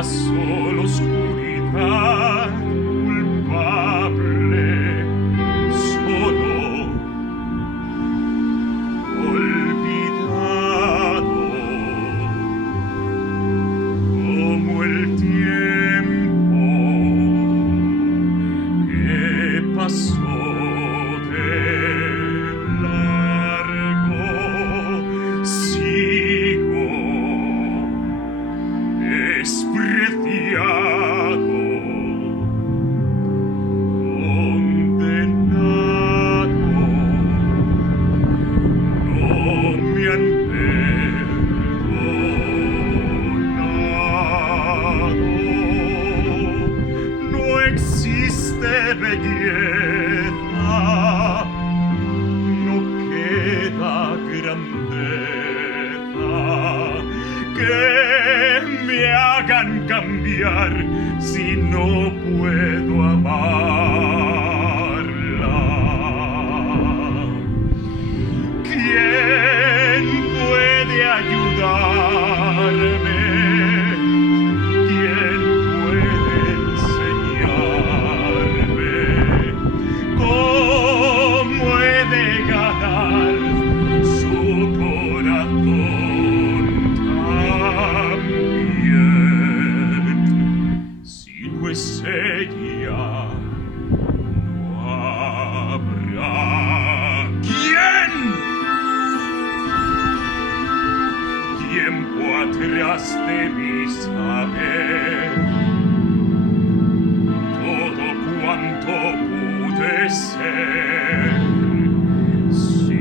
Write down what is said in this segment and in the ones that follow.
pasó la oscuridad, culpable, solo, olvidado, como el tiempo que pasó de largo. Sigo despreciado, condenado, no me han perdonado. No existe belleza, no queda grandeza que me hagan cambiar si no puedo amarla. ¿Quién puede ayudarme? ¿Quién puede enseñarme cómo he de ganar su corazón también? Si no es ella, no habrá quien. Tiempo atrás debí saber todo cuanto pude ser. Si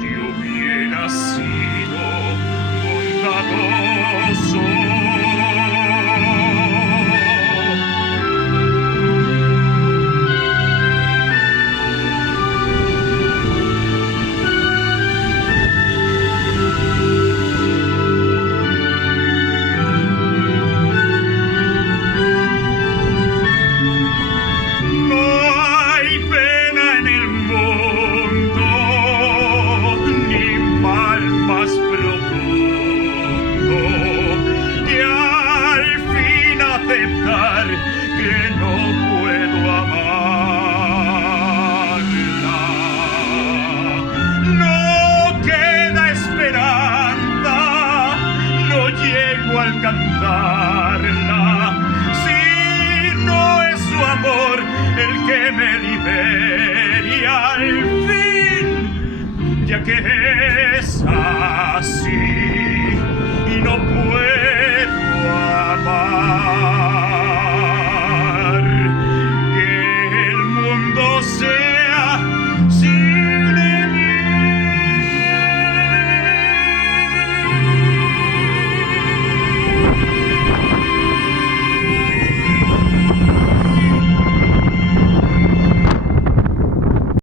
yo hubiera sido bondadoso, no hay pena en el mundo, ni mal más profundo, que al fin aceptar que no puedo amarla. No queda esperanza, no llego a alcanzarla. Si no es su amor el que me libere al fin, ya que es así.